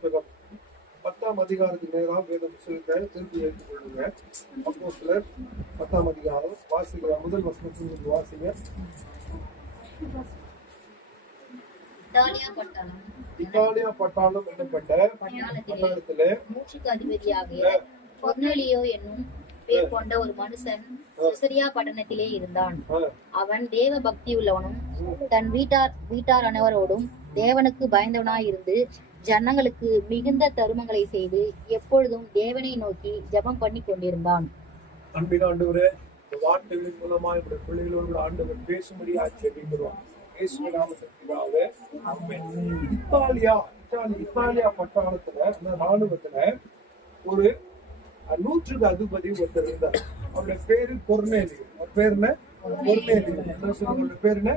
புத்தகம் 10ஆம் அதிகாரத்துக்கு நேராக வேத புத்தகத்தை திருப்பி எடுத்துக் கொள்ளுங்க. அப்போஸ்தலர் 10ஆம் அதிகாரம் வாசிக்கிற முதல் வசனத்திலிருந்து வாசிங்க. இத்தாலியா பட்டாளம் என்னப்பட்ட பட்டாளத்திலே மூச்சுக்கு அதிபதியாகிய கொர்நேலியோ என்னும் பேர் கொண்ட ஒரு மனுஷன் செசரியா பட்டணத்திலே இருந்தான். அவன் தேவ பக்தி உள்ளவனும் தன் வீட்டார் அனைவரோடும் தேவனுக்கு பயந்தவனாயிருந்து ஜனங்களுக்கு மிகுந்த தருமங்களை செய்து எப்பொழுதும் தேவனை நோக்கி ஜெபம் பண்ணி கொண்டிருந்தான். அன்பின் ஆண்டவரே, இந்த வார்த்தைகளின் மூலமா என்னுடைய பிள்ளைகளோடு ஆண்டவர் பேசும்படியா ஜெபிக்கிறோம். இயேசுவின் நாமத்தில் பிதாவே, ஆமென். இத்தாலியா பட்டாளத்துல ராணுவத்துல ஒரு 100க்கு அதிபதி ஒருத்தர் இருந்தார். அவருடைய பேரு கொர்நேலியு. அவர் பேர் என்ன? கொர்நேலியு. என்ன சொல்லுங்க பேர் என்ன?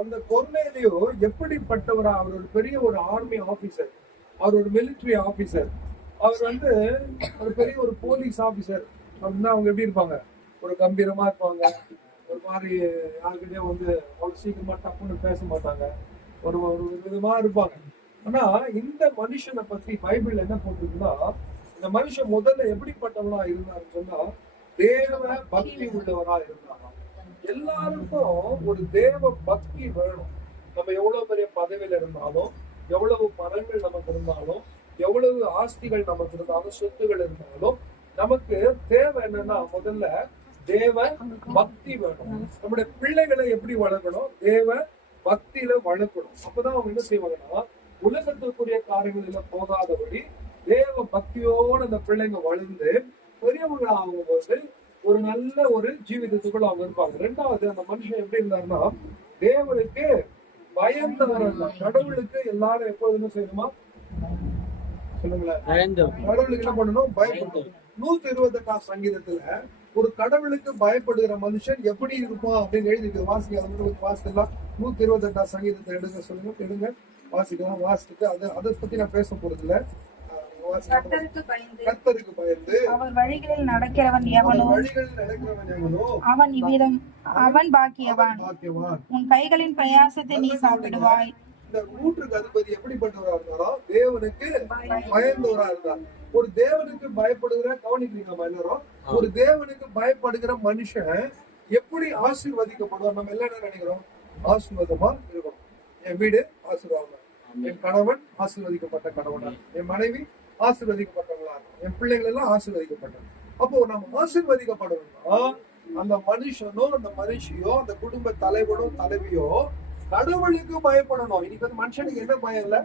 அந்த கொர்நேலியு எப்படிப்பட்டவரா? அவர் ஒரு பெரிய ஒரு ஆர்மி ஆபீசர், அவர் ஒரு மிலிட்டரி ஆபீசர், அவர் ஒரு பெரிய ஒரு போலீஸ் ஆபீசர். அப்படின்னா அவங்க எப்படி இருப்பாங்க? ஒரு கம்பீரமா இருப்பாங்க, ஒரு மாதிரி யாருக்கிட்டே அவ்வளவு சீக்கிரமா டப்புன்னு பேச மாட்டாங்க, ஒரு ஒரு விதமா இருப்பாங்க. ஆனா இந்த மனுஷனை பத்தி பைபிள் என்ன போட்டிருக்குன்னா, இந்த மனுஷன் முதல்ல எப்படிப்பட்டவனா இருந்தாருன்னு சொன்னா தேவ பக்தி உள்ளவரா இருந்தாங்க. எல்லாருக்கும் ஒரு தேவ பக்தி வேணும். நம்ம எவ்வளவு பெரிய பதவியில இருந்தாலும், எவ்வளவு பணங்கள் நமக்கு இருந்தாலும், எவ்வளவு ஆஸ்திகள் நமக்கு இருந்தாலும், சொத்துகள் இருந்தாலும், நமக்கு தேவை என்னன்னா முதல்ல தேவ பக்தி வேணும். நம்முடைய பிள்ளைகளை எப்படி வளர்க்கணும்? தேவ பக்தியில வளர்க்கணும். அப்பதான் அவங்க என்ன செய்வாங்கன்னா, உலகத்துக்குரிய காரியங்களில போகாதபடி தேவ பக்தியோடு அந்த பிள்ளைங்க வளர்ந்து பெரியவங்க ஆகும் போது ஒரு நல்ல ஒரு ஜீவிதத்துக்குள்ள அவங்க இருப்பாங்க. ரெண்டாவது, அந்த மனுஷன் எப்படி இருந்தாருன்னா தேவனுக்கு பயந்தவர் இருந்தார். கடவுளுக்கு எல்லாரும் எப்போதுமே செய்யணுமா? சொல்லுங்களேன். கடவுளுக்கு என்ன பண்ணணும்? பயப்படணும். 128ஆம் சங்கீதத்துல ஒரு கடவுளுக்கு பயப்படுகிற மனுஷன் எப்படி இருப்பான் அப்படின்னு எழுதிட்டு வாசிக்க. வாசிக்கலாம். 128ஆம் சங்கீதத்தை எடுங்க சொல்லுங்க, எடுங்க, வாசிக்கலாம். வாசிச்சுட்டு அதை பத்தி நான் பேச போறது இல்ல. கர்த்தருக்கு பயந்து அவர் வழிகளில் நடக்கிறவன் எவனோ அவன் பாக்கியவான். உன் கைகளின் பிரயாசத்தை நீ சாப்பிடுவாய். இந்த 100க்கு அதிபதி எப்படிப்பட்டவரா இருந்தாரோ தேவனுக்கு பயந்தவரா இருந்தார். ஒரு தேவனுக்கு பயப்படுகிற, கவனிக்கிறீங்களா எல்லாரும்? ஒரு தேவனுக்கு பயப்படுகிற மனுஷன் எப்படி ஆசீர்வதிக்கப்படுவார்? நம்ம எல்லாரும் நினைக்கிறோம் ஆசீர்வாதமா இருக்கும். என் வீடு ஆசீர்வாதம், என் கணவன் ஆசீர்வதிக்கப்பட்ட கணவனா, என் மனைவி ஆசீர்வதிக்கப்பட்டவங்களா இருக்கும், என் பிள்ளைகள் எல்லாம் ஆசீர்வதிக்கப்பட்டது. அப்போ நம்ம ஆசீர்வதிக்கப்படணும்னா அந்த மனுஷனோ அந்த மனுஷியோ அந்த குடும்ப தலைவனோ தலைவியோ கடவுளுக்கு பயப்படணும். இன்னைக்கு மனுஷனுக்கு என்ன பயம் இல்ல?